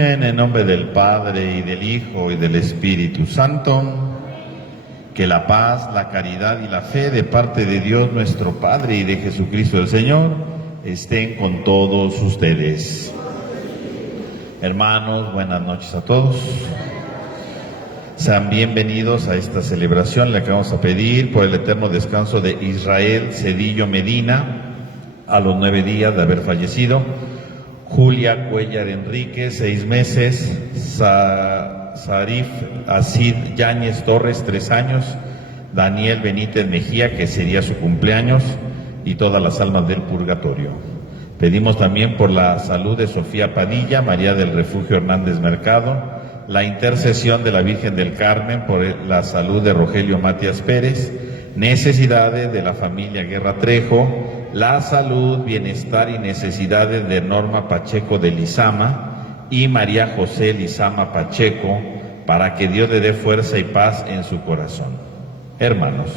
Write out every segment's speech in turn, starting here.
En el nombre del Padre, y del Hijo, y del Espíritu Santo, que la paz, la caridad y la fe de parte de Dios nuestro Padre y de Jesucristo el Señor estén con todos ustedes. Hermanos, buenas noches a todos. Sean bienvenidos a esta celebración, la que vamos a pedir por el eterno descanso de Israel Cedillo Medina, a los 9 días de haber fallecido. Julia Cuellar Enríquez, 6 meses. Sarif Asid Yáñez Torres, 3 años. Daniel Benítez Mejía, que sería su cumpleaños, y todas las almas del purgatorio. Pedimos también por la salud de Sofía Padilla, María del Refugio Hernández Mercado, la intercesión de la Virgen del Carmen por la salud de Rogelio Matías Pérez, necesidades de la familia Guerra Trejo, la salud, bienestar y necesidades de Norma Pacheco de Lizama y María José Lizama Pacheco, para que Dios le dé fuerza y paz en su corazón. Hermanos,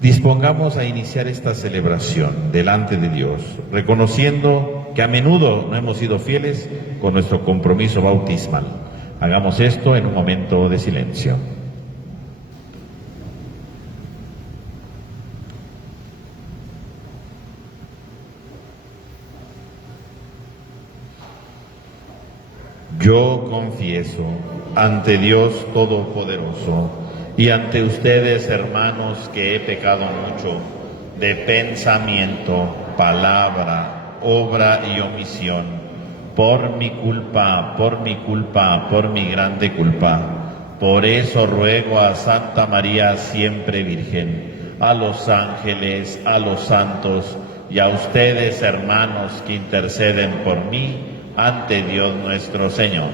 dispongamos a iniciar esta celebración delante de Dios, reconociendo que a menudo no hemos sido fieles con nuestro compromiso bautismal. Hagamos esto en un momento de silencio. Yo confieso ante Dios Todopoderoso y ante ustedes, hermanos, que he pecado mucho de pensamiento, palabra, obra y omisión, por mi culpa, por mi grande culpa. Por eso ruego a Santa María siempre Virgen, a los ángeles, a los santos y a ustedes, hermanos, que interceden por mí ante Dios nuestro Señor.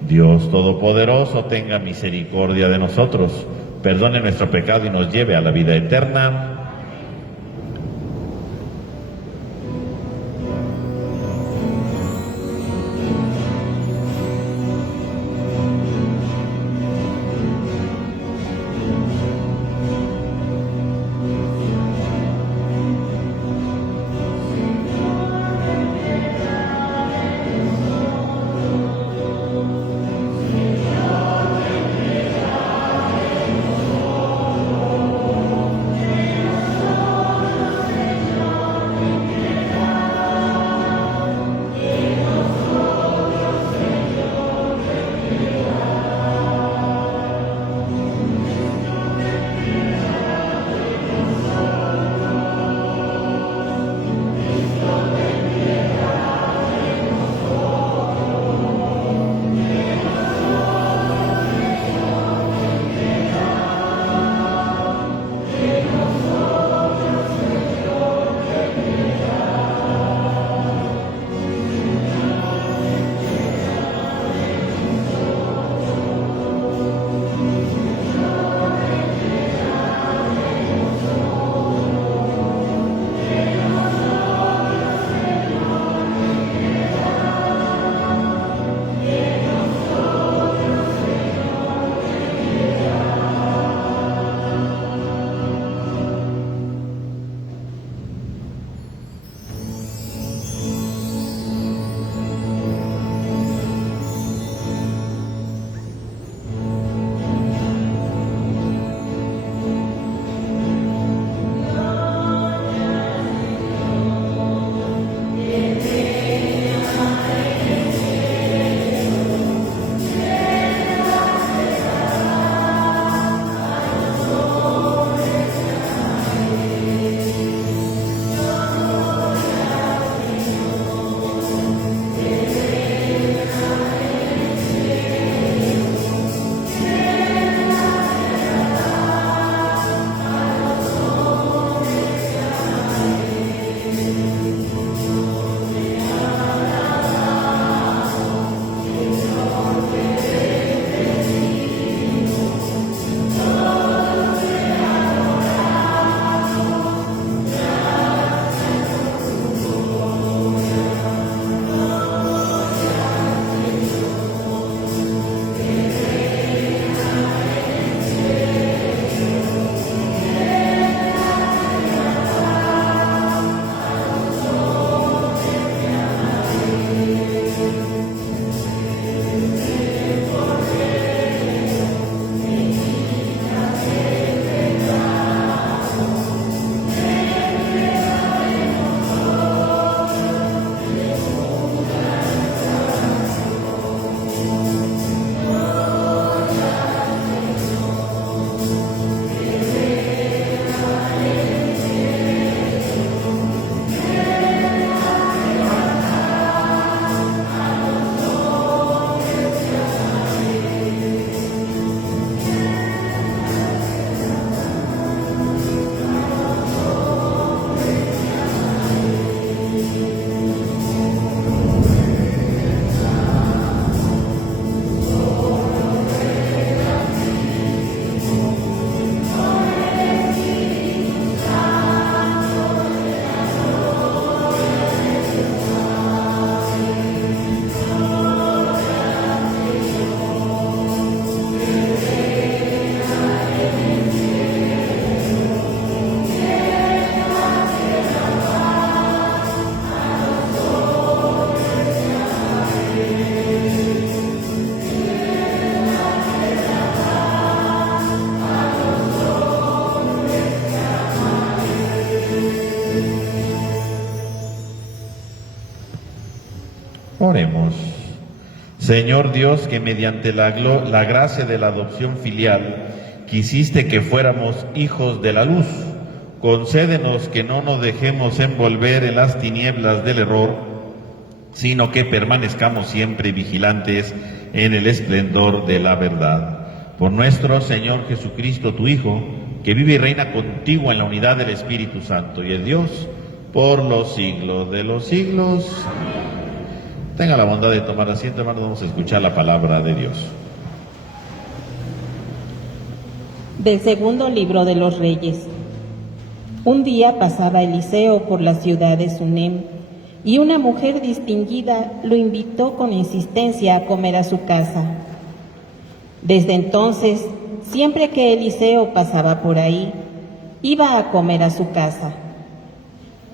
Dios Todopoderoso tenga misericordia de nosotros, perdone nuestro pecado y nos lleve a la vida eterna. Señor Dios, que mediante la gracia de la adopción filial quisiste que fuéramos hijos de la luz, concédenos que no nos dejemos envolver en las tinieblas del error, sino que permanezcamos siempre vigilantes en el esplendor de la verdad. Por nuestro Señor Jesucristo, tu Hijo, que vive y reina contigo en la unidad del Espíritu Santo y es Dios, por los siglos de los siglos. Tenga la bondad de tomar asiento, hermanos, vamos a escuchar la palabra de Dios. Del segundo libro de los Reyes. Un día pasaba Eliseo por la ciudad de Sunem, y una mujer distinguida lo invitó con insistencia a comer a su casa. Desde entonces, siempre que Eliseo pasaba por ahí, iba a comer a su casa.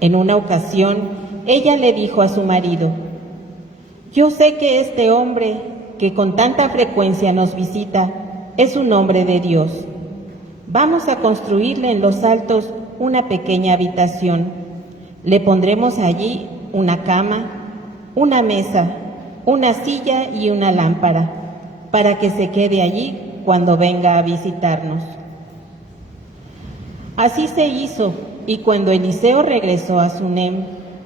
En una ocasión, ella le dijo a su marido: «Yo sé que este hombre, que con tanta frecuencia nos visita, es un hombre de Dios. Vamos a construirle en los altos una pequeña habitación. Le pondremos allí una cama, una mesa, una silla y una lámpara, para que se quede allí cuando venga a visitarnos». Así se hizo, y cuando Eliseo regresó a Sunem,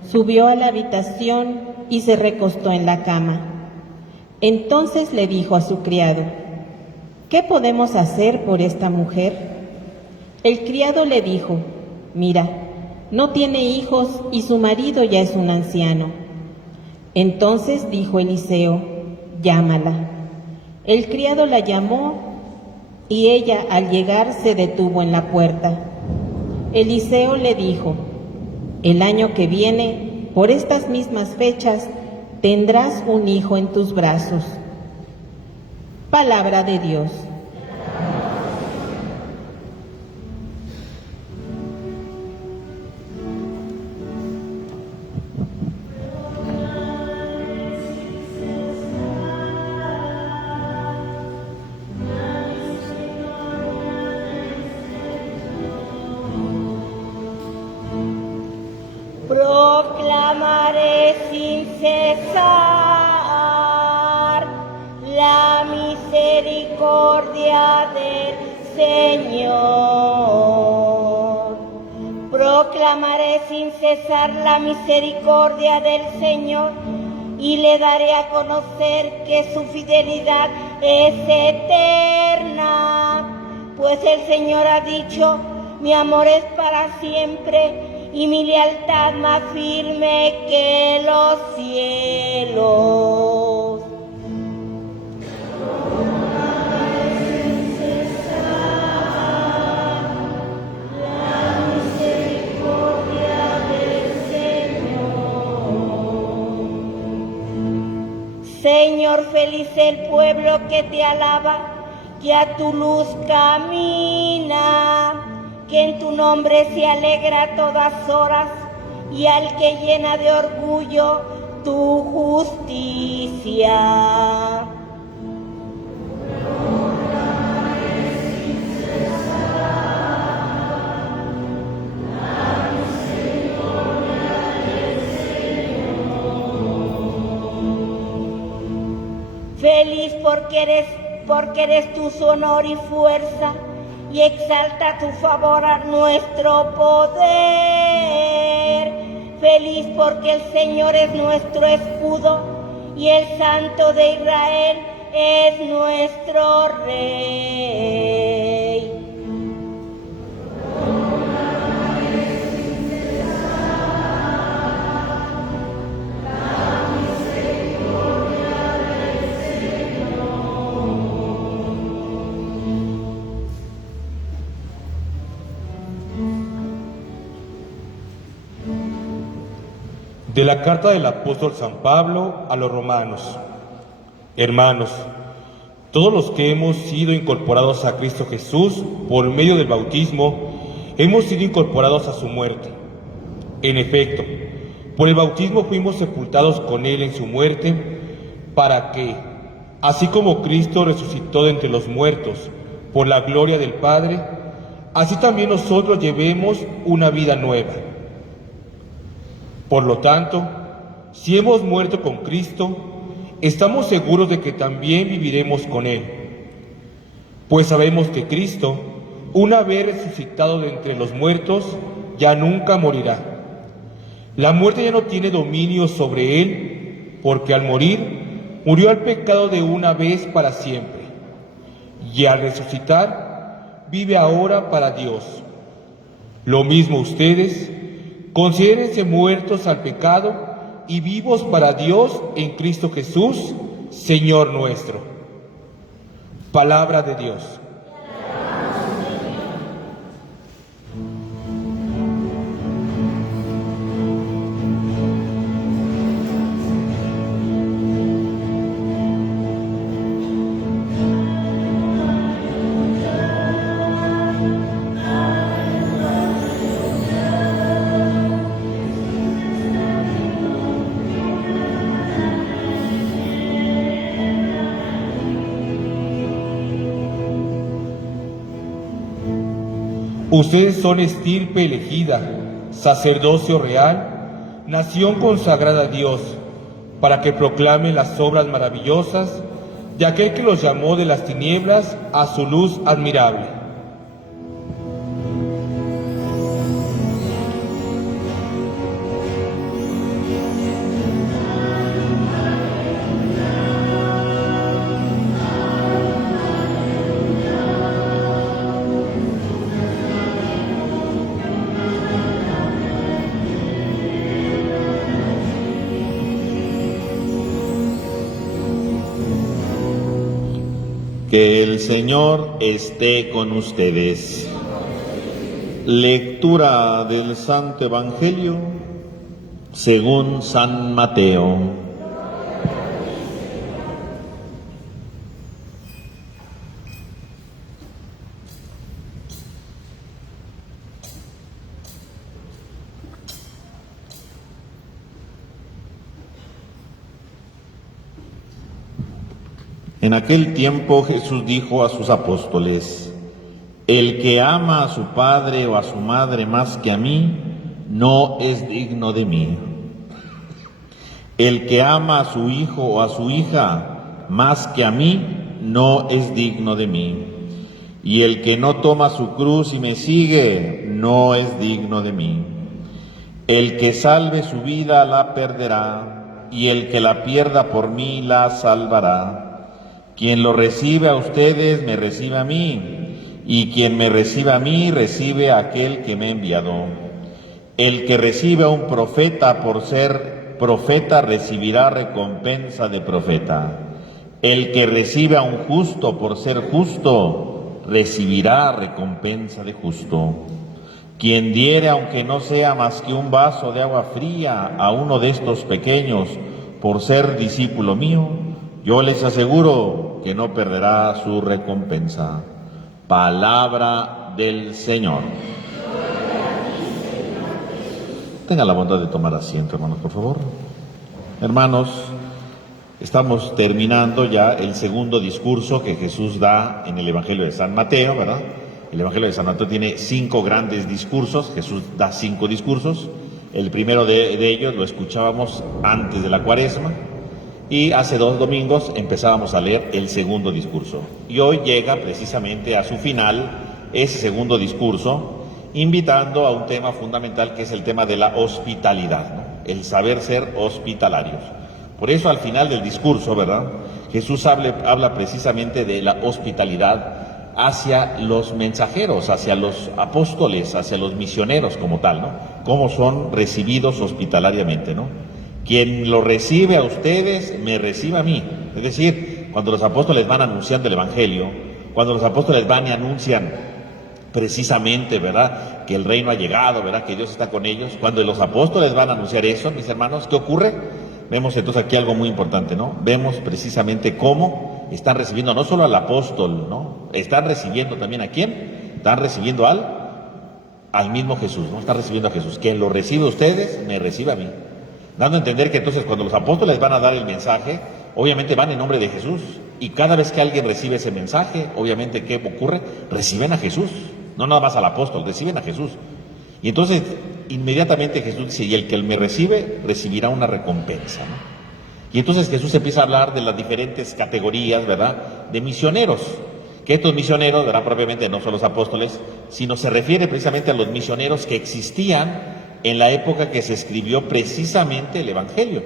subió a la habitación y se recostó en la cama. Entonces le dijo a su criado: «¿Qué podemos hacer por esta mujer?». El criado le dijo: «Mira, no tiene hijos y su marido ya es un anciano». Entonces dijo Eliseo: «Llámala». El criado la llamó y ella, al llegar, se detuvo en la puerta. Eliseo le dijo: «El año que viene, por estas mismas fechas, tendrás un hijo en tus brazos». Palabra de Dios. Proclamaré sin cesar la misericordia del Señor. Proclamaré sin cesar la misericordia del Señor y le daré a conocer que su fidelidad es eterna. Pues el Señor ha dicho: mi amor es para siempre y mi lealtad más firme que los cielos. La misericordia del Señor. Señor, feliz el pueblo que te alaba, que a tu luz camina, que en tu nombre se alegra a todas horas, y al que llena de orgullo tu justicia. Feliz porque eres tú su honor y fuerza, y exalta tu favor a nuestro poder. Feliz porque el Señor es nuestro escudo y el Santo de Israel es nuestro Rey. De la carta del apóstol San Pablo a los romanos. Hermanos, todos los que hemos sido incorporados a Cristo Jesús por medio del bautismo, hemos sido incorporados a su muerte. En efecto, por el bautismo fuimos sepultados con Él en su muerte, para que, así como Cristo resucitó de entre los muertos por la gloria del Padre, así también nosotros llevemos una vida nueva. Por lo tanto, si hemos muerto con Cristo, estamos seguros de que también viviremos con Él, pues sabemos que Cristo, una vez resucitado de entre los muertos, ya nunca morirá. La muerte ya no tiene dominio sobre Él, porque al morir, murió al pecado de una vez para siempre, y al resucitar, vive ahora para Dios. Lo mismo ustedes, considérense muertos al pecado y vivos para Dios en Cristo Jesús, Señor nuestro. Palabra de Dios. Ustedes son estirpe elegida, sacerdocio real, nación consagrada a Dios, para que proclamen las obras maravillosas de aquel que los llamó de las tinieblas a su luz admirable. Que el Señor esté con ustedes. Lectura del Santo Evangelio según San Mateo. En aquel tiempo Jesús dijo a sus apóstoles: el que ama a su padre o a su madre más que a mí, no es digno de mí. El que ama a su hijo o a su hija más que a mí, no es digno de mí. Y el que no toma su cruz y me sigue, no es digno de mí. El que salve su vida la perderá, y el que la pierda por mí la salvará. Quien lo recibe a ustedes, me recibe a mí, y quien me recibe a mí, recibe a aquel que me ha enviado. El que recibe a un profeta por ser profeta, recibirá recompensa de profeta. El que recibe a un justo por ser justo, recibirá recompensa de justo. Quien diere, aunque no sea más que un vaso de agua fría, a uno de estos pequeños por ser discípulo mío, yo les aseguro que no perderá su recompensa. Palabra del Señor. Tenga la bondad de tomar asiento, hermanos, por favor. Hermanos, estamos terminando ya el segundo discurso que Jesús da en el Evangelio de San Mateo, ¿verdad? El Evangelio de San Mateo tiene 5 grandes discursos. Jesús da 5 discursos. El primero de ellos lo escuchábamos antes de la Cuaresma. Y hace 2 domingos empezábamos a leer el segundo discurso. Y hoy llega precisamente a su final ese segundo discurso, invitando a un tema fundamental que es el tema de la hospitalidad, ¿no? El saber ser hospitalarios. Por eso al final del discurso, ¿verdad?, Jesús habla precisamente de la hospitalidad hacia los mensajeros, hacia los apóstoles, hacia los misioneros como tal, ¿no? Cómo son recibidos hospitalariamente, ¿no? Quien lo recibe a ustedes, me recibe a mí. Es decir, cuando los apóstoles van anunciando el Evangelio, cuando los apóstoles van y anuncian precisamente, ¿verdad?, que el reino ha llegado, ¿verdad?, que Dios está con ellos, cuando los apóstoles van a anunciar eso, mis hermanos, ¿qué ocurre? Vemos entonces aquí algo muy importante, ¿no? Vemos precisamente cómo están recibiendo no solo al apóstol, ¿no? Están recibiendo también ¿a quién? Están recibiendo al mismo Jesús, ¿no? Están recibiendo a Jesús. Quien lo recibe a ustedes, me recibe a mí. Dando a entender que entonces cuando los apóstoles van a dar el mensaje, obviamente van en nombre de Jesús. Y cada vez que alguien recibe ese mensaje, obviamente, ¿qué ocurre? Reciben a Jesús. No nada más al apóstol, reciben a Jesús. Y entonces, inmediatamente Jesús dice, y el que me recibe, recibirá una recompensa, ¿no? Y entonces Jesús empieza a hablar de las diferentes categorías, ¿verdad?, de misioneros. Que estos misioneros, ¿verdad?, propiamente no son los apóstoles, sino se refiere precisamente a los misioneros que existían en la época que se escribió precisamente el Evangelio.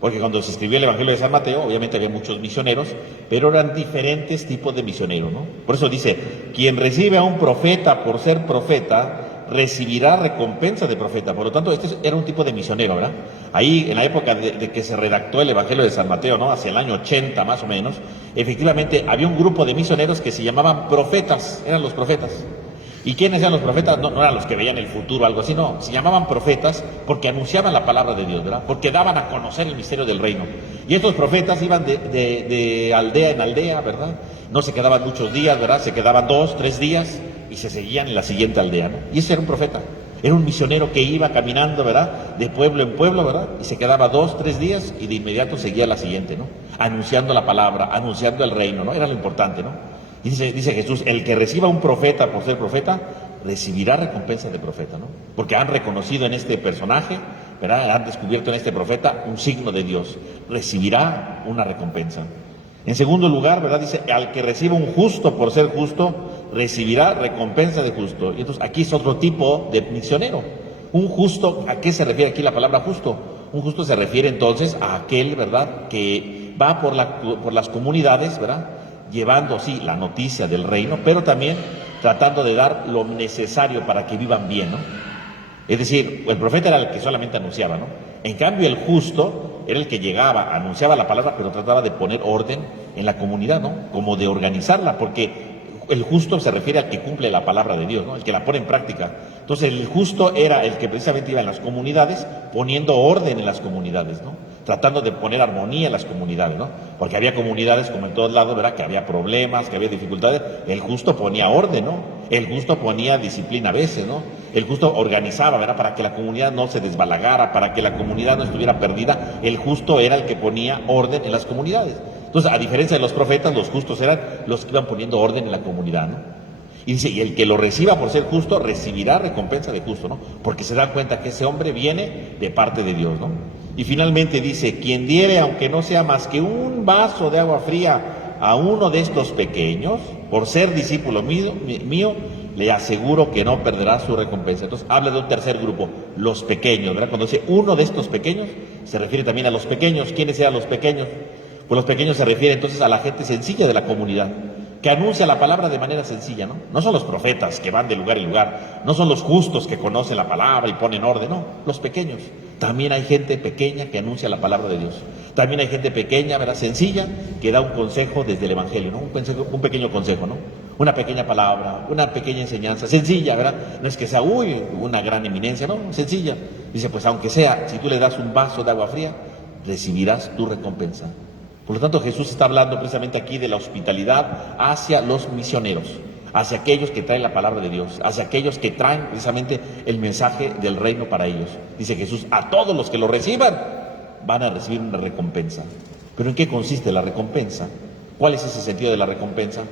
Porque cuando se escribió el Evangelio de San Mateo, obviamente había muchos misioneros, pero eran diferentes tipos de misioneros, ¿no? Por eso dice, quien recibe a un profeta por ser profeta, recibirá recompensa de profeta. Por lo tanto, este era un tipo de misionero, ¿verdad? Ahí, en la época de que se redactó el Evangelio de San Mateo, ¿no?, hacia el año 80 más o menos, efectivamente había un grupo de misioneros que se llamaban profetas, eran los profetas. ¿Y quiénes eran los profetas? No eran los que veían el futuro o algo así, no. Se llamaban profetas porque anunciaban la palabra de Dios, ¿verdad? Porque daban a conocer el misterio del reino. Y estos profetas iban de aldea en aldea, ¿verdad? No se quedaban muchos días, ¿verdad? Se quedaban 2, 3 días y se seguían en la siguiente aldea, ¿no? Y ese era un profeta. Era un misionero que iba caminando, ¿verdad?, de pueblo en pueblo, ¿verdad?, y se quedaba 2, 3 días y de inmediato seguía la siguiente, ¿no? Anunciando la palabra, anunciando el reino, ¿no? Era lo importante, ¿no? Y dice Jesús, el que reciba un profeta por ser profeta, recibirá recompensa de profeta, ¿no? Porque han reconocido en este personaje, ¿verdad?, han descubierto en este profeta un signo de Dios, recibirá una recompensa. En segundo lugar, ¿verdad?, dice, al que reciba un justo por ser justo, recibirá recompensa de justo. Y entonces aquí es otro tipo de misionero. Un justo, ¿a qué se refiere aquí la palabra justo? Un justo se refiere entonces a aquel, ¿verdad?, que va por las comunidades, ¿verdad?, llevando, sí, la noticia del reino, pero también tratando de dar lo necesario para que vivan bien, ¿no? Es decir, el profeta era el que solamente anunciaba, ¿no? En cambio, el justo era el que llegaba, anunciaba la palabra, pero trataba de poner orden en la comunidad, ¿no? Como de organizarla, porque el justo se refiere al que cumple la palabra de Dios, ¿no?, el que la pone en práctica. Entonces, el justo era el que precisamente iba en las comunidades, poniendo orden en las comunidades, ¿no?, tratando de poner armonía en las comunidades, ¿no? Porque había comunidades, como en todos lados, ¿verdad?, que había problemas, que había dificultades. El justo ponía orden, ¿no? El justo ponía disciplina a veces, ¿no? El justo organizaba, ¿verdad?, para que la comunidad no se desbalagara, para que la comunidad no estuviera perdida. El justo era el que ponía orden en las comunidades. Entonces, a diferencia de los profetas, los justos eran los que iban poniendo orden en la comunidad, ¿no? Y dice, y el que lo reciba por ser justo, recibirá recompensa de justo, ¿no? Porque se da cuenta que ese hombre viene de parte de Dios, ¿no? Y finalmente dice, quien diere, aunque no sea más que un vaso de agua fría a uno de estos pequeños, por ser discípulo mío, le aseguro que no perderá su recompensa. Entonces habla de un tercer grupo, los pequeños, ¿verdad? Cuando dice uno de estos pequeños, se refiere también a los pequeños. ¿Quiénes eran los pequeños? Pues los pequeños se refiere entonces a la gente sencilla de la comunidad, que anuncia la palabra de manera sencilla, ¿no? No son los profetas que van de lugar en lugar, no son los justos que conocen la palabra y ponen orden, no, los pequeños. También hay gente pequeña que anuncia la palabra de Dios. También hay gente pequeña, ¿verdad?, sencilla, que da un consejo desde el Evangelio, ¿no? Un pequeño consejo, ¿no? Una pequeña palabra, una pequeña enseñanza, sencilla, ¿verdad? No es que sea, una gran eminencia, no, sencilla. Dice, pues aunque sea, si tú le das un vaso de agua fría, recibirás tu recompensa. Por lo tanto, Jesús está hablando precisamente aquí de la hospitalidad hacia los misioneros, hacia aquellos que traen la palabra de Dios, hacia aquellos que traen precisamente el mensaje del reino para ellos. Dice Jesús, a todos los que lo reciban van a recibir una recompensa. ¿Pero en qué consiste la recompensa? ¿Cuál es ese sentido de la recompensa?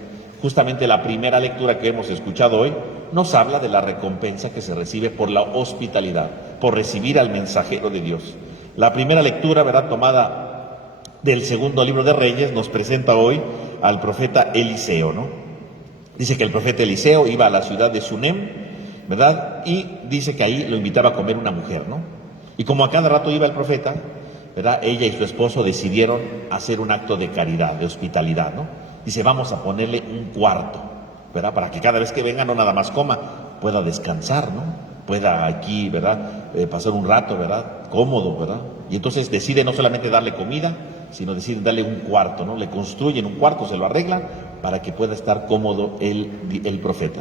Justamente la primera lectura que hemos escuchado hoy nos habla de la recompensa que se recibe por la hospitalidad, por recibir al mensajero de Dios. La primera lectura, ¿verdad?, tomada del segundo libro de Reyes, nos presenta hoy al profeta Eliseo, ¿no? Dice que el profeta Eliseo iba a la ciudad de Sunem, ¿verdad? Y dice que ahí lo invitaba a comer una mujer, ¿no? Y como a cada rato iba el profeta, ¿verdad?, ella y su esposo decidieron hacer un acto de caridad, de hospitalidad, ¿no? Dice, vamos a ponerle un cuarto, ¿verdad?, para que cada vez que venga no nada más coma, pueda descansar, ¿no?, pueda aquí, ¿verdad?, pasar un rato, ¿verdad?, cómodo, ¿verdad? Y entonces decide no solamente darle comida, sino deciden darle un cuarto, ¿no? Le construyen un cuarto, se lo arreglan para que pueda estar cómodo el profeta.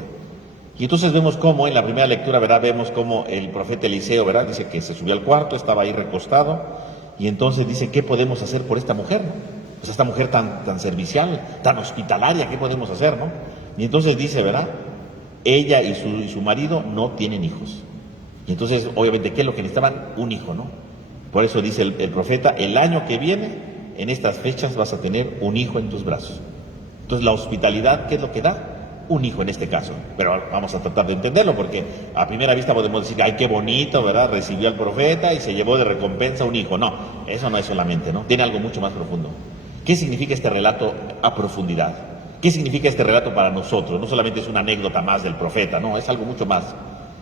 Y entonces vemos cómo en la primera lectura, ¿verdad?, vemos cómo el profeta Eliseo, ¿verdad?, dice que se subió al cuarto, estaba ahí recostado, y entonces dice, ¿qué podemos hacer por esta mujer, no? Pues esta mujer tan servicial, tan hospitalaria, ¿qué podemos hacer, no? Y entonces dice, ¿verdad?, ella y su marido no tienen hijos. Y entonces, obviamente, ¿qué es lo que necesitaban? Un hijo, ¿no? Por eso dice el profeta, el año que viene, en estas fechas vas a tener un hijo en tus brazos. Entonces, la hospitalidad, ¿qué es lo que da? un hijo en este caso. Pero vamos a tratar de entenderlo, porque a primera vista podemos decir, ay, qué bonito, ¿verdad? Recibió al profeta y se llevó de recompensa un hijo. No, eso no es solamente, ¿no? Tiene algo mucho más profundo. ¿Qué significa este relato a profundidad? ¿Qué significa este relato para nosotros? No solamente es una anécdota más del profeta, no, es algo mucho más.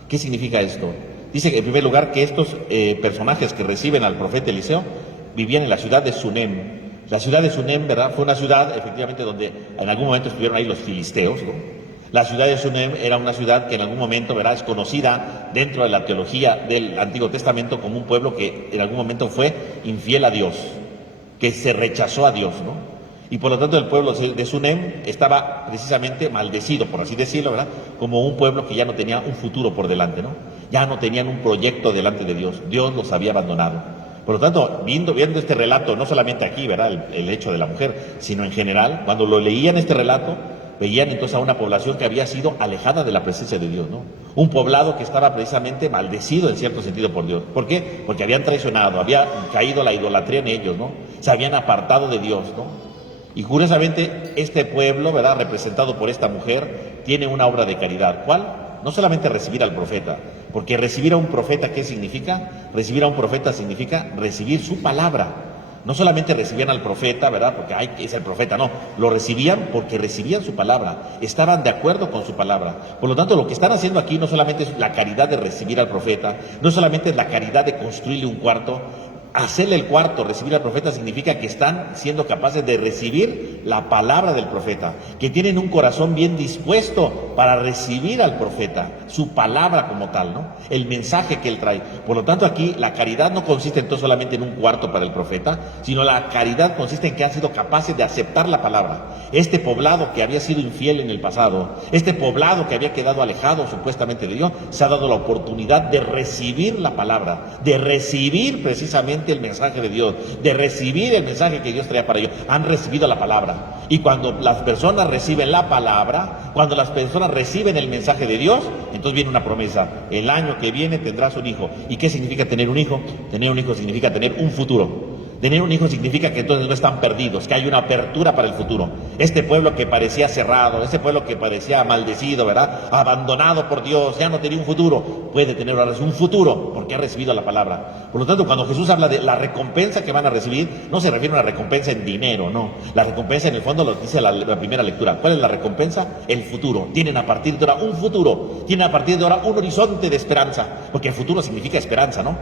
¿Qué significa esto? Dice que en primer lugar que estos personajes que reciben al profeta Eliseo vivían en la ciudad de Sunem. La ciudad de Sunem, ¿verdad? Fue una ciudad, efectivamente, donde en algún momento estuvieron ahí los filisteos, ¿no? La ciudad de Sunem era una ciudad que en algún momento, ¿verdad?, es conocida dentro de la teología del Antiguo Testamento como un pueblo que en algún momento fue infiel a Dios, que se rechazó a Dios, ¿no? Y por lo tanto el pueblo de Sunem estaba precisamente maldecido, por así decirlo, ¿verdad?, como un pueblo que ya no tenía un futuro por delante, ¿no? Ya no tenían un proyecto delante de Dios. Dios los había abandonado. Por lo tanto, viendo este relato, no solamente aquí, ¿verdad?, el hecho de la mujer, sino en general, cuando lo leían este relato, veían entonces a una población que había sido alejada de la presencia de Dios, ¿no? Un poblado que estaba precisamente maldecido en cierto sentido por Dios. ¿Por qué? Porque habían traicionado, había caído la idolatría en ellos, ¿no? Se habían apartado de Dios, ¿no? Y curiosamente, este pueblo, ¿verdad?, representado por esta mujer, tiene una obra de caridad. ¿Cuál? No solamente recibir al profeta, porque recibir a un profeta, ¿qué significa? Recibir a un profeta significa recibir su palabra. No solamente recibían al profeta, ¿verdad?, porque ay, es el profeta, no, lo recibían porque recibían su palabra, estaban de acuerdo con su palabra. Por lo tanto, lo que están haciendo aquí no solamente es la caridad de recibir al profeta, no solamente es la caridad de construirle un cuarto. Hacerle el cuarto, recibir al profeta, significa que están siendo capaces de recibir la palabra del profeta, que tienen un corazón bien dispuesto para recibir al profeta, su palabra como tal, ¿no? El mensaje que él trae. Por lo tanto, aquí la caridad no consiste entonces solamente en un cuarto para el profeta, sino la caridad consiste en que han sido capaces de aceptar la palabra. Este poblado que había sido infiel en el pasado, este poblado que había quedado alejado supuestamente de Dios, se ha dado la oportunidad de recibir la palabra, de recibir precisamente el mensaje de Dios, de recibir el mensaje que Dios traía para ellos. Han recibido la palabra. Y cuando las personas reciben la palabra, cuando las personas reciben el mensaje de Dios, entonces viene una promesa: el año que viene tendrás un hijo. ¿Y qué significa tener un hijo? Tener un hijo significa tener un futuro. Tener un hijo significa que entonces no están perdidos, que hay una apertura para el futuro. Este pueblo que parecía cerrado, este pueblo que parecía maldecido, ¿verdad?, abandonado por Dios, ya no tenía un futuro, puede tener ahora un futuro porque ha recibido la palabra. Por lo tanto, cuando Jesús habla de la recompensa que van a recibir, no se refiere a una recompensa en dinero, no. La recompensa en el fondo lo dice la primera lectura. ¿Cuál es la recompensa? El futuro. Tienen a partir de ahora un futuro, tienen a partir de ahora un horizonte de esperanza, porque el futuro significa esperanza, ¿no?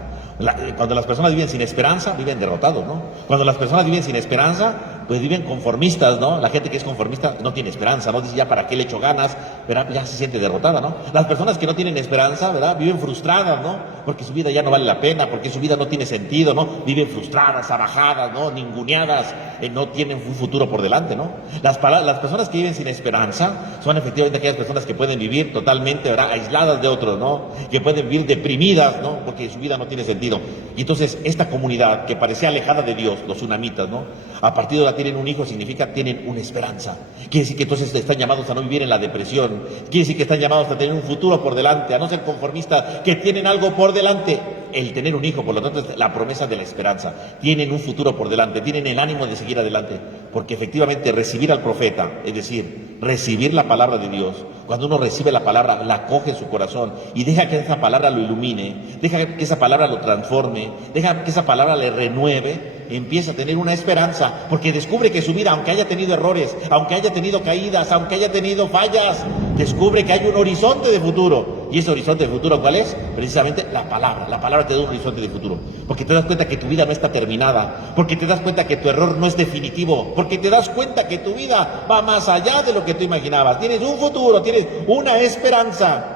Cuando las personas viven sin esperanza, viven derrotados, ¿no? Cuando las personas viven sin esperanza, pues viven conformistas, ¿no? La gente que es conformista no tiene esperanza, ¿no? Dice, ya para qué le echo ganas, ¿verdad? Ya se siente derrotada, ¿no? Las personas que no tienen esperanza, ¿verdad?, viven frustradas, ¿no? Porque su vida ya no vale la pena, porque su vida no tiene sentido, ¿no? Viven frustradas, abajadas, ¿no?, ninguneadas, no tienen un futuro por delante, ¿no? Las personas que viven sin esperanza son efectivamente aquellas personas que pueden vivir totalmente, ¿verdad?, aisladas de otros, ¿no? Que pueden vivir deprimidas, ¿no?, porque su vida no tiene sentido. Y entonces esta comunidad que parecía alejada de Dios, los sunamitas, ¿no?, a partir de ahora tienen un hijo, significa tienen una esperanza. Quiere decir que entonces están llamados a no vivir en la depresión, quiere decir que están llamados a tener un futuro por delante, a no ser conformistas, que tienen algo por delante. El tener un hijo, por lo tanto, es la promesa de la esperanza. Tienen un futuro por delante, tienen el ánimo de seguir adelante, porque efectivamente recibir al profeta, es decir, recibir la palabra de Dios, cuando uno recibe la palabra, la coge en su corazón y deja que esa palabra lo ilumine, deja que esa palabra lo transforme, deja que esa palabra le renueve, empieza a tener una esperanza, porque descubre que su vida, aunque haya tenido errores, aunque haya tenido caídas, aunque haya tenido fallas, descubre que hay un horizonte de futuro. ¿Y ese horizonte de futuro cuál es? Precisamente la palabra. La palabra te da un horizonte de futuro, porque te das cuenta que tu vida no está terminada, porque te das cuenta que tu error no es definitivo, porque te das cuenta que tu vida va más allá de lo que tú imaginabas. Tienes un futuro, tienes una esperanza.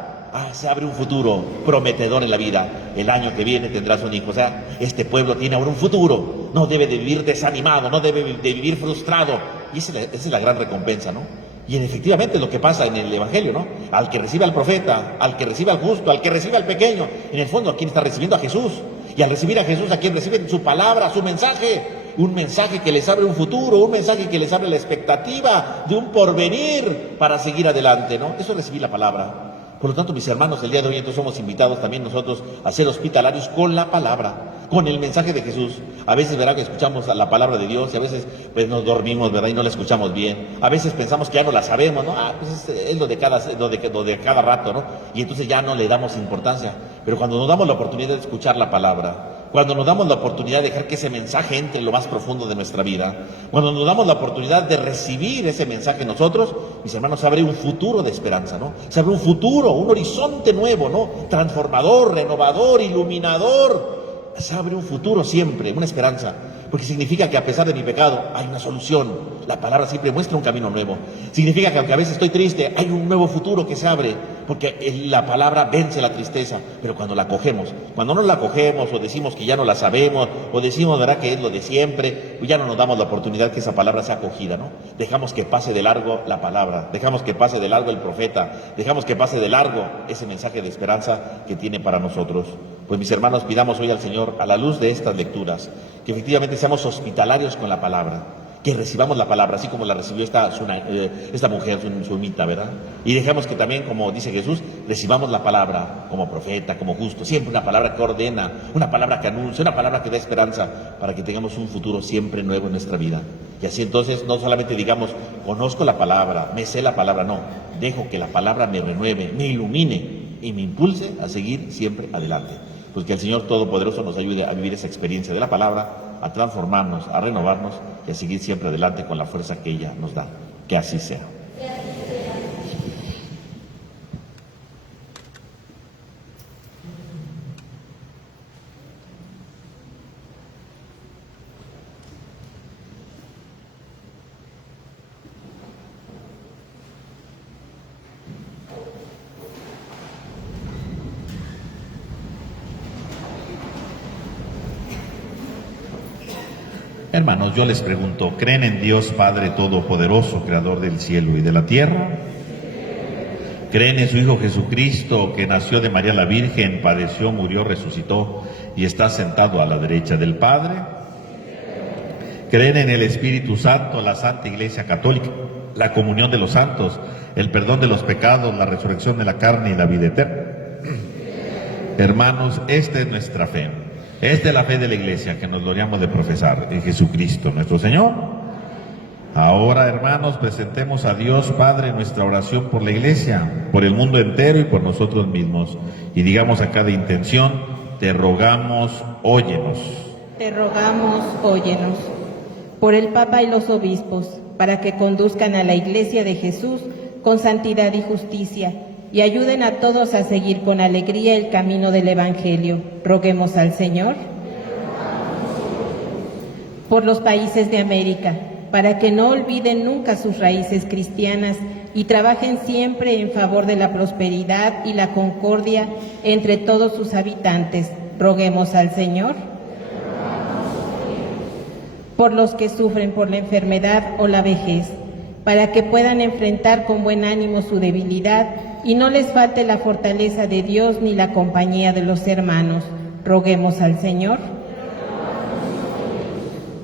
Se abre un futuro prometedor en la vida. El año que viene tendrás un hijo. O sea, este pueblo tiene ahora un futuro. No debe de vivir desanimado, no debe de vivir frustrado. Y esa es la gran recompensa, ¿no? Y efectivamente es lo que pasa en el Evangelio, ¿no? Al que recibe al profeta, al que recibe al justo, al que recibe al pequeño. En el fondo, ¿a quién está recibiendo? A Jesús. Y al recibir a Jesús, ¿a quién reciben? Su palabra, su mensaje. Un mensaje que les abre un futuro, un mensaje que les abre la expectativa de un porvenir para seguir adelante, ¿no? Eso es recibir la palabra. Por lo tanto, mis hermanos, el día de hoy entonces somos invitados también nosotros a ser hospitalarios con la palabra. con el mensaje de Jesús. A veces, ¿verdad?, que escuchamos la palabra de Dios y a veces pues nos dormimos, ¿verdad?, y no la escuchamos bien. A veces pensamos que ya no la sabemos, ¿no? Pues es lo de cada rato, ¿no? Y entonces ya no le damos importancia. Pero cuando nos damos la oportunidad de escuchar la palabra, cuando nos damos la oportunidad de dejar que ese mensaje entre en lo más profundo de nuestra vida, cuando nos damos la oportunidad de recibir ese mensaje nosotros, mis hermanos, se abre un futuro de esperanza, ¿no? Se abre un futuro, un horizonte nuevo, ¿no? Transformador, renovador, iluminador. Se abre un futuro siempre, una esperanza, porque significa que a pesar de mi pecado hay una solución. La palabra siempre muestra un camino nuevo. Significa que aunque a veces estoy triste, hay un nuevo futuro que se abre, porque la palabra vence la tristeza. Pero cuando la cogemos, cuando no la cogemos, o decimos que ya no la sabemos, o decimos, ¿verdad?, que es lo de siempre, pues ya no nos damos la oportunidad que esa palabra sea acogida, ¿no? Dejamos que pase de largo la palabra, dejamos que pase de largo el profeta, dejamos que pase de largo ese mensaje de esperanza que tiene para nosotros. Pues mis hermanos, pidamos hoy al Señor, a la luz de estas lecturas, que efectivamente seamos hospitalarios con la palabra, que recibamos la palabra, así como la recibió esta mujer, sunamita, ¿verdad? Y dejemos que también, como dice Jesús, recibamos la palabra como profeta, como justo, siempre una palabra que ordena, una palabra que anuncia, una palabra que da esperanza, para que tengamos un futuro siempre nuevo en nuestra vida. Y así entonces no solamente digamos, conozco la palabra, me sé la palabra, no, dejo que la palabra me renueve, me ilumine y me impulse a seguir siempre adelante. Pues que el Señor Todopoderoso nos ayude a vivir esa experiencia de la palabra, a transformarnos, a renovarnos y a seguir siempre adelante con la fuerza que ella nos da. Que así sea. Hermanos, yo les pregunto, ¿creen en Dios Padre Todopoderoso, Creador del cielo y de la tierra? ¿Creen en su Hijo Jesucristo, que nació de María la Virgen, padeció, murió, resucitó y está sentado a la derecha del Padre? ¿Creen en el Espíritu Santo, la Santa Iglesia Católica, la comunión de los santos, el perdón de los pecados, la resurrección de la carne y la vida eterna? Hermanos, esta es nuestra fe. Esta es la fe de la Iglesia que nos gloriamos de profesar en Jesucristo nuestro Señor. Ahora, hermanos, presentemos a Dios Padre nuestra oración por la Iglesia, por el mundo entero y por nosotros mismos. Y digamos a cada intención, te rogamos, óyenos. Te rogamos, óyenos. Por el Papa y los obispos, para que conduzcan a la Iglesia de Jesús con santidad y justicia, y ayuden a todos a seguir con alegría el camino del Evangelio. Roguemos al Señor. Por los países de América, para que no olviden nunca sus raíces cristianas y trabajen siempre en favor de la prosperidad y la concordia entre todos sus habitantes. Roguemos al Señor. Por los que sufren por la enfermedad o la vejez, para que puedan enfrentar con buen ánimo su debilidad y no les falte la fortaleza de Dios ni la compañía de los hermanos. Roguemos al Señor.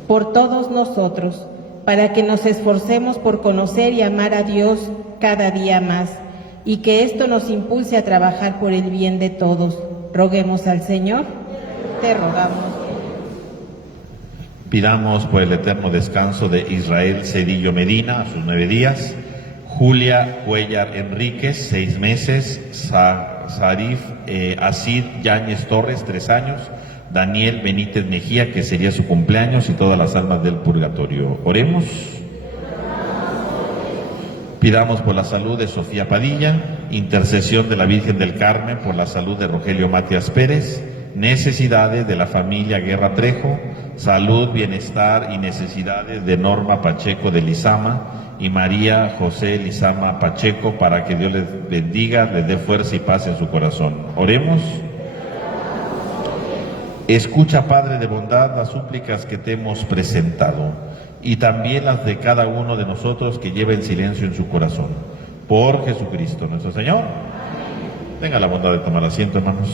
Por todos nosotros, para que nos esforcemos por conocer y amar a Dios cada día más, y que esto nos impulse a trabajar por el bien de todos. Roguemos al Señor. Te rogamos. Pidamos por el eterno descanso de Israel Cedillo Medina, a sus 9 días, Julia Cuellar Enríquez, 6 meses, Sarif Asid Yáñez Torres, 3 años, Daniel Benítez Mejía, que sería su cumpleaños, y todas las almas del purgatorio. Oremos. Pidamos por la salud de Sofía Padilla, intercesión de la Virgen del Carmen por la salud de Rogelio Matías Pérez, necesidades de la familia Guerra Trejo, salud, bienestar y necesidades de Norma Pacheco de Lizama y María José Lizama Pacheco, para que Dios les bendiga, les dé fuerza y paz en su corazón. Oremos. Escucha, Padre de bondad, las súplicas que te hemos presentado y también las de cada uno de nosotros que lleva en silencio en su corazón. Por Jesucristo nuestro Señor. Tenga la bondad de tomar asiento, hermanos.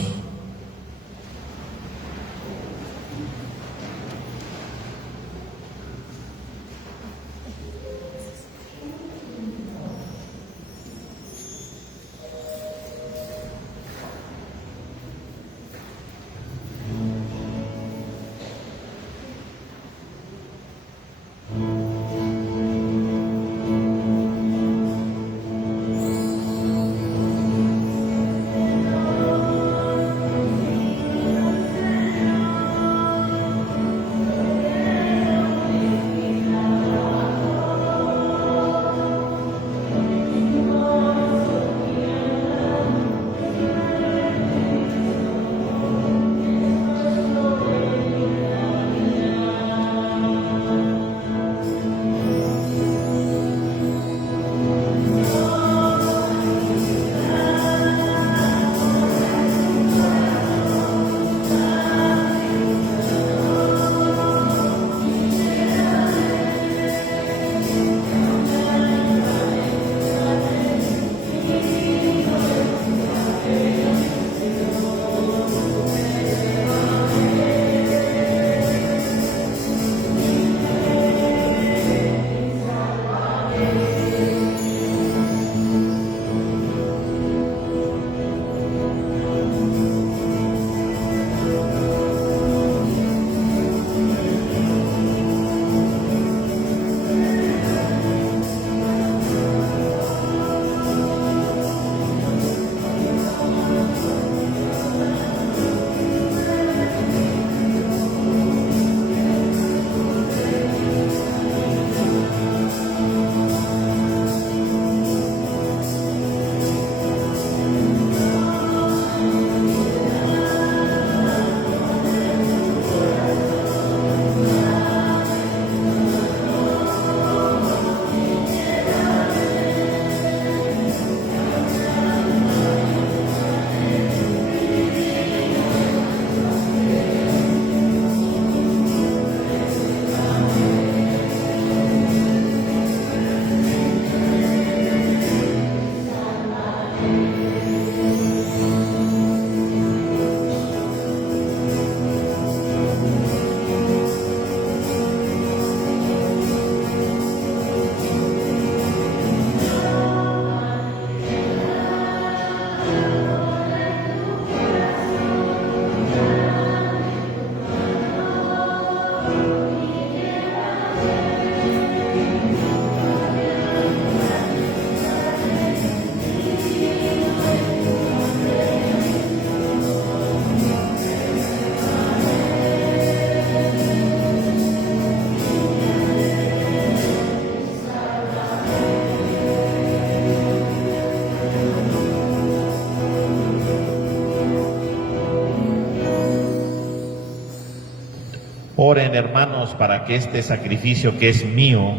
Oren, hermanos, para que este sacrificio que es mío,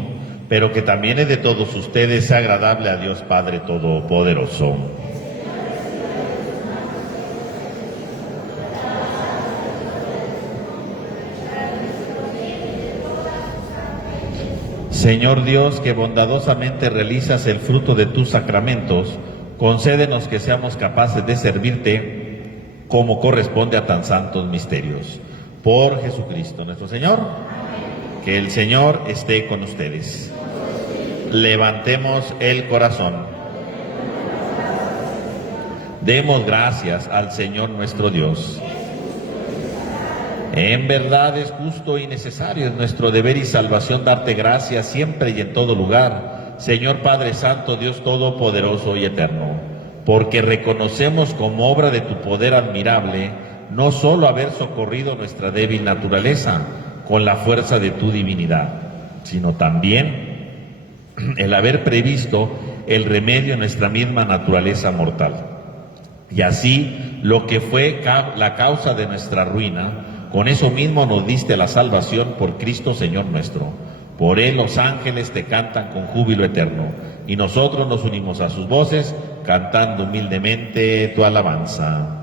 pero que también es de todos ustedes, sea agradable a Dios Padre Todopoderoso. Señor Dios, que bondadosamente realizas el fruto de tus sacramentos, concédenos que seamos capaces de servirte como corresponde a tan santos misterios. Por Jesucristo nuestro Señor. Que el Señor esté con ustedes. Levantemos el corazón. Demos gracias al Señor nuestro Dios. En verdad es justo y necesario, es nuestro deber y salvación darte gracias siempre y en todo lugar, Señor Padre Santo, Dios Todopoderoso y Eterno, porque reconocemos como obra de tu poder admirable no solo haber socorrido nuestra débil naturaleza con la fuerza de tu divinidad, sino también el haber previsto el remedio a nuestra misma naturaleza mortal. Y así, lo que fue la causa de nuestra ruina, con eso mismo nos diste la salvación por Cristo Señor nuestro. Por Él los ángeles te cantan con júbilo eterno, y nosotros nos unimos a sus voces, cantando humildemente tu alabanza.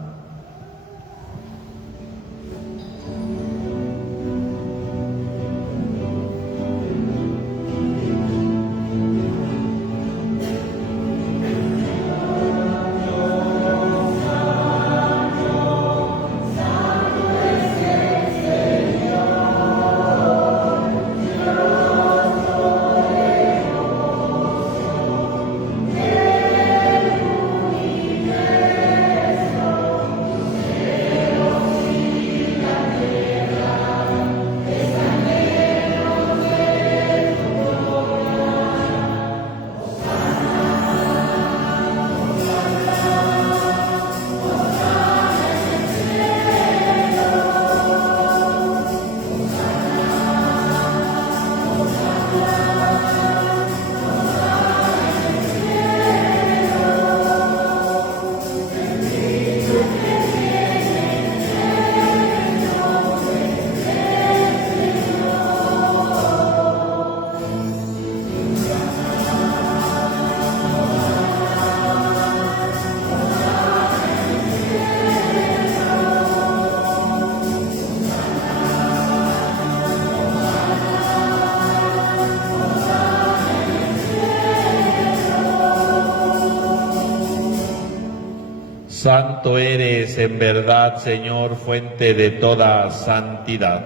Santo eres en verdad, Señor, fuente de toda santidad.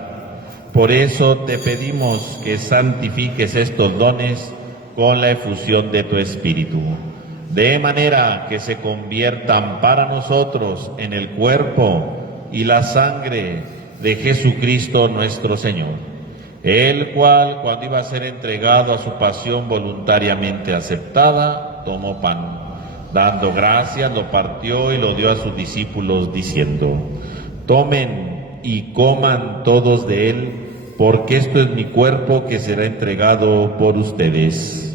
Por eso te pedimos que santifiques estos dones con la efusión de tu Espíritu, de manera que se conviertan para nosotros en el cuerpo y la sangre de Jesucristo nuestro Señor, el cual, cuando iba a ser entregado a su pasión voluntariamente aceptada, tomó pan. Dando gracias, lo partió y lo dio a sus discípulos, diciendo: tomen y coman todos de él, porque esto es mi cuerpo que será entregado por ustedes.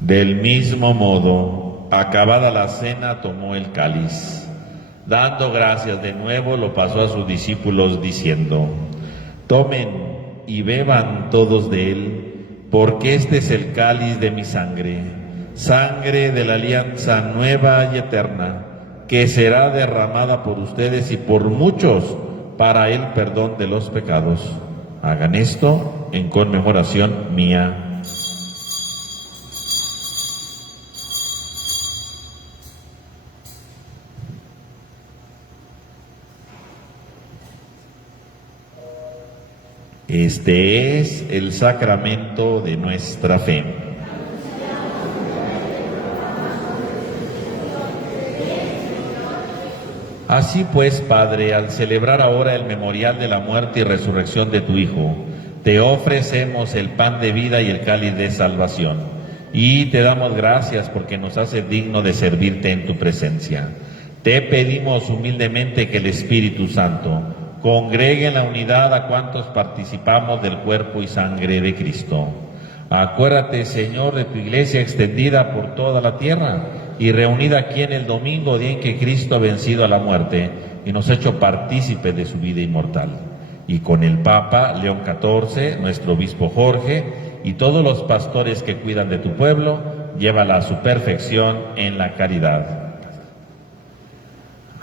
Del mismo modo, acabada la cena, tomó el cáliz. Dando gracias de nuevo, lo pasó a sus discípulos, diciendo: tomen y beban todos de él, porque este es el cáliz de mi sangre, sangre de la alianza nueva y eterna, que será derramada por ustedes y por muchos para el perdón de los pecados. Hagan esto en conmemoración mía. Este es el sacramento de nuestra fe. Así pues, Padre, al celebrar ahora el memorial de la muerte y resurrección de tu Hijo, te ofrecemos el pan de vida y el cáliz de salvación, y te damos gracias porque nos hace digno de servirte en tu presencia. Te pedimos humildemente que el Espíritu Santo congregue en la unidad a cuantos participamos del cuerpo y sangre de Cristo. Acuérdate, Señor, de tu iglesia extendida por toda la tierra y reunida aquí en el domingo, día en que Cristo ha vencido a la muerte y nos ha hecho partícipe de su vida inmortal. Y con el Papa León XIV, nuestro obispo Jorge y todos los pastores que cuidan de tu pueblo, llévala a su perfección en la caridad.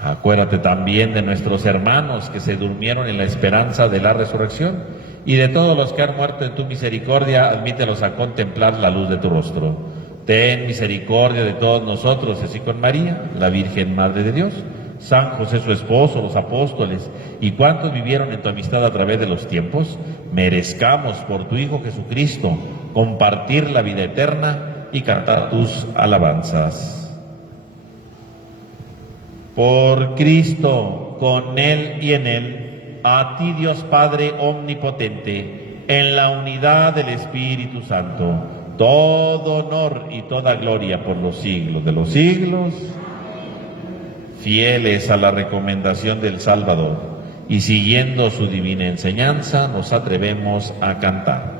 Acuérdate también de nuestros hermanos que se durmieron en la esperanza de la resurrección y de todos los que han muerto en tu misericordia, admítelos a contemplar la luz de tu rostro. Ten misericordia de todos nosotros, así con María, la Virgen Madre de Dios, San José su esposo, los apóstoles y cuantos vivieron en tu amistad a través de los tiempos, merezcamos por tu Hijo Jesucristo compartir la vida eterna y cantar tus alabanzas. Por Cristo, con Él y en Él, a ti Dios Padre omnipotente, en la unidad del Espíritu Santo, todo honor y toda gloria por los siglos de los siglos. Fieles a la recomendación del Salvador y siguiendo su divina enseñanza, nos atrevemos a cantar.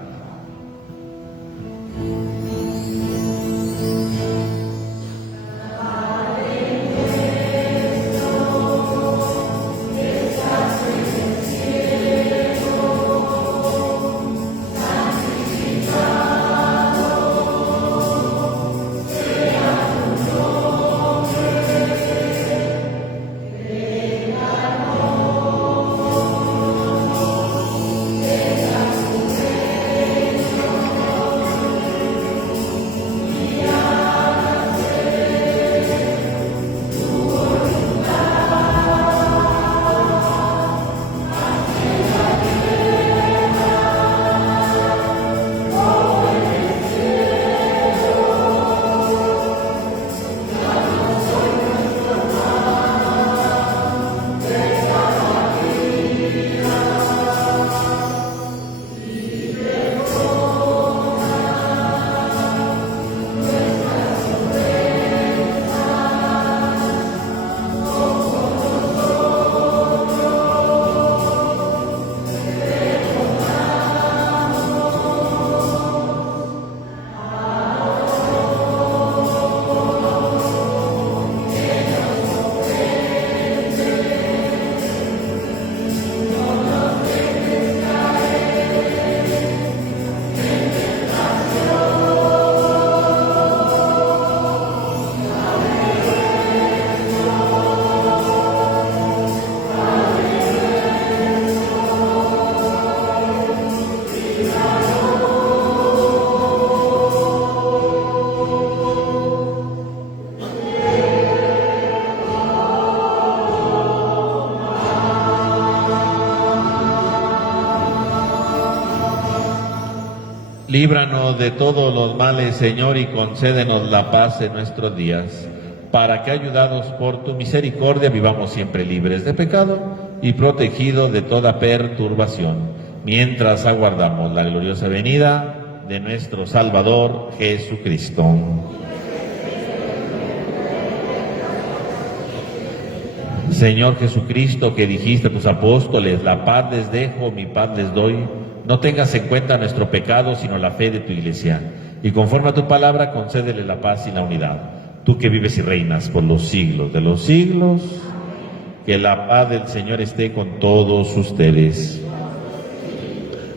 Líbranos de todos los males, Señor, y concédenos la paz en nuestros días, para que, ayudados por tu misericordia, vivamos siempre libres de pecado y protegidos de toda perturbación, mientras aguardamos la gloriosa venida de nuestro Salvador Jesucristo. Señor Jesucristo, que dijiste a tus apóstoles, la paz les dejo, mi paz les doy, no tengas en cuenta nuestro pecado, sino la fe de tu iglesia. Y conforme a tu palabra, concédele la paz y la unidad. Tú que vives y reinas por los siglos de los siglos, que la paz del Señor esté con todos ustedes.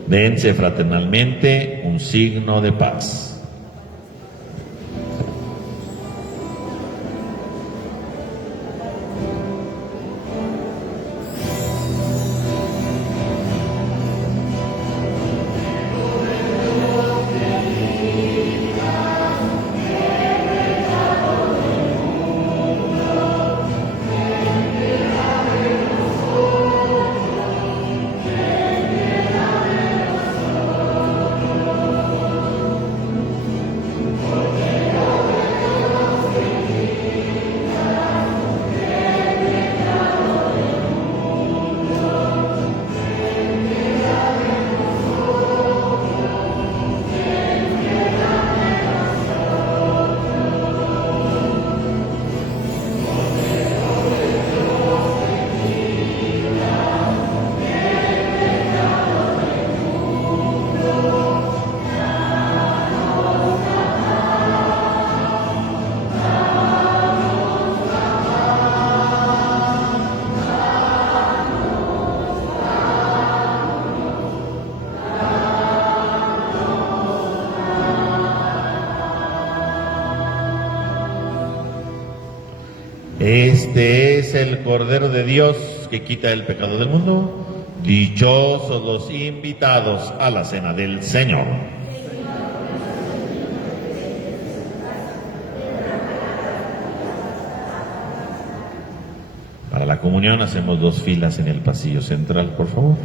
Dense fraternalmente un signo de paz. Este es el Cordero de Dios que quita el pecado del mundo. Dichosos los invitados a la cena del Señor. Para la comunión hacemos 2 filas en el pasillo central, por favor.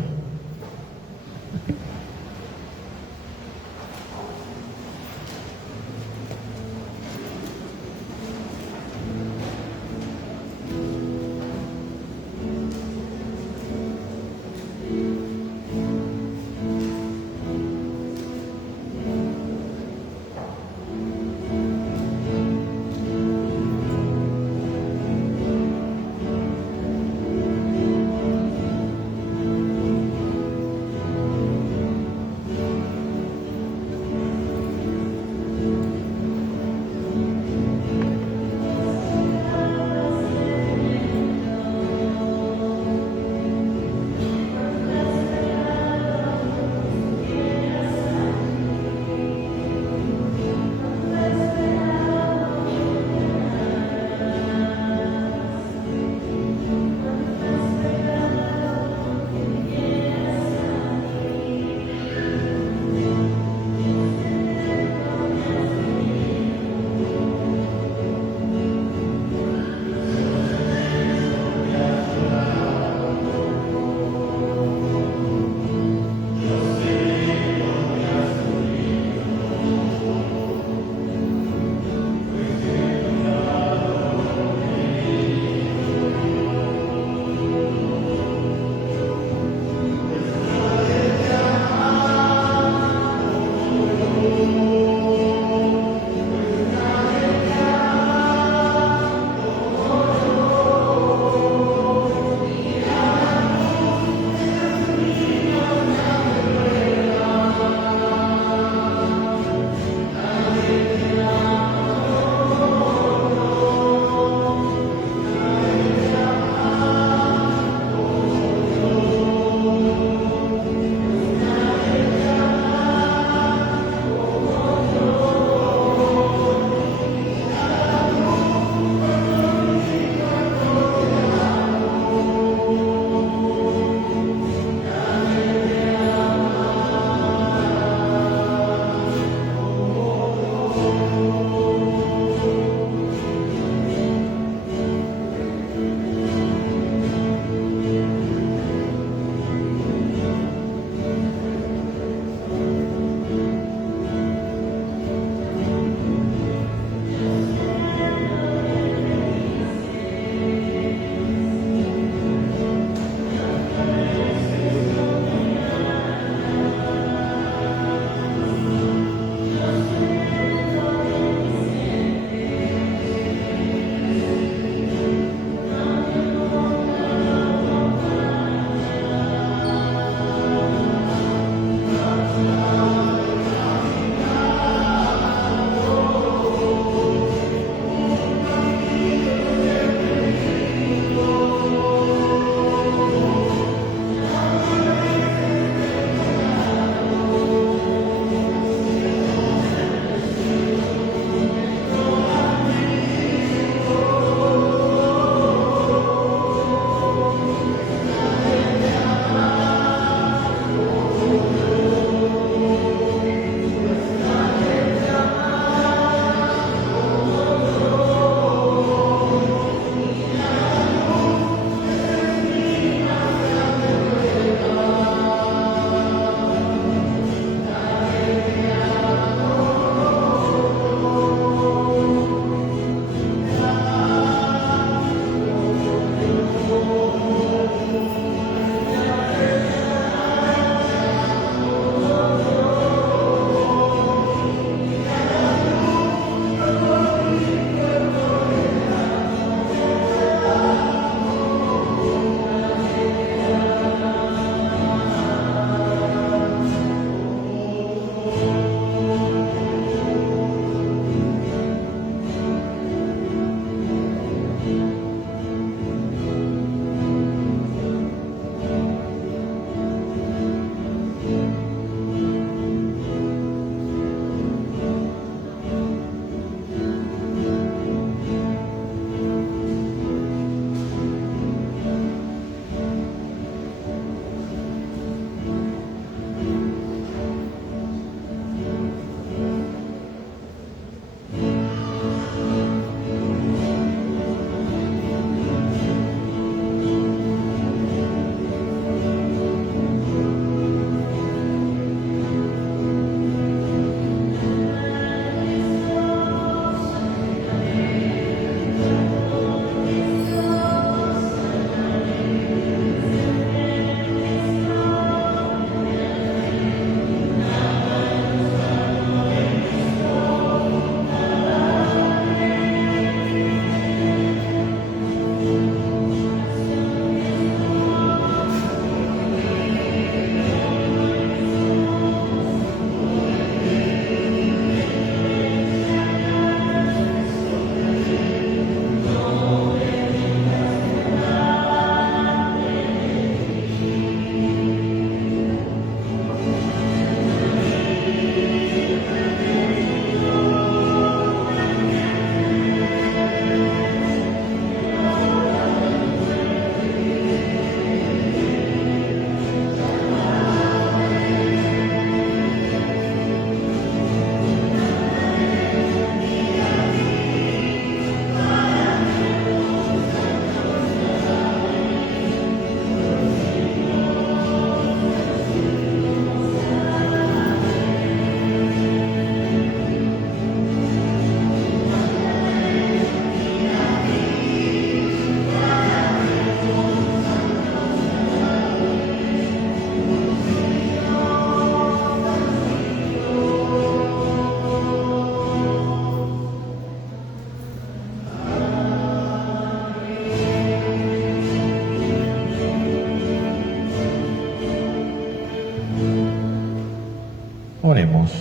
Oremos.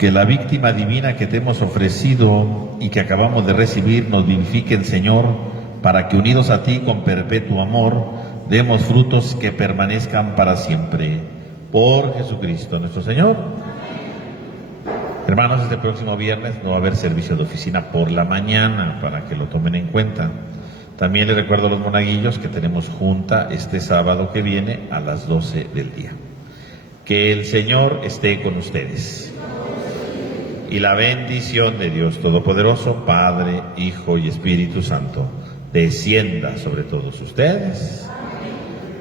Que la víctima divina que te hemos ofrecido y que acabamos de recibir nos vivifiquen, Señor, para que unidos a ti con perpetuo amor, demos frutos que permanezcan para siempre. Por Jesucristo nuestro Señor. Hermanos, este próximo viernes no va a haber servicio de oficina por la mañana, para que lo tomen en cuenta. También les recuerdo a los monaguillos que tenemos junta este sábado que viene a las 12 del día. Que el Señor esté con ustedes. Y la bendición de Dios Todopoderoso, Padre, Hijo y Espíritu Santo, descienda sobre todos ustedes.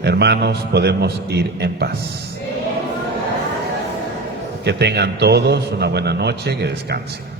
Hermanos, podemos ir en paz. Que tengan todos una buena noche, que descansen.